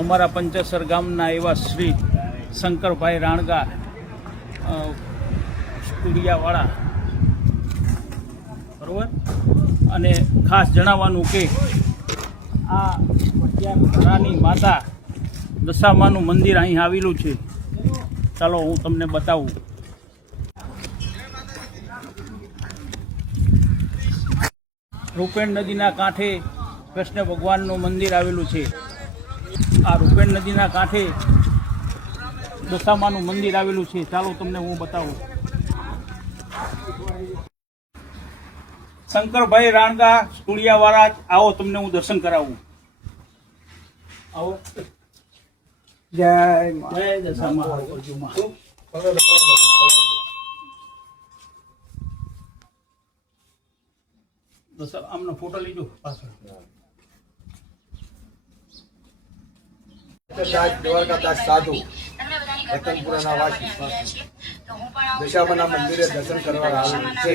અમારા પંચેસર ગામના એવા શ્રી શંકરભાઈ રાણગા સ્ટુડિયાવાળા, બરાબર. અને ખાસ જણાવવાનું કે આ રાની માતા દશામાનું મંદિર અહીં આવેલું છે. ચાલો હું તમને બતાવું. રૂપેણ નદીના કાંઠે કૃષ્ણ ભગવાનનું મંદિર આવેલું છે. આ રૂપેણ નદીના કાંઠે દશામાનું મંદિર આવેલું છે. ચાલો તમને હું બતાવું. શંકરભાઈ રાણગા સ્ટુડિયાવાળા, આવો તમને હું દર્શન કરાવું. આવો. જય દશામાં. આમનો ફોટો લીધો પાછળ. દ્વારકાદાસ સાધુ રતનપુરાના વાસી દશામાના મંદિરે દર્શન કરવા આવેલું છે.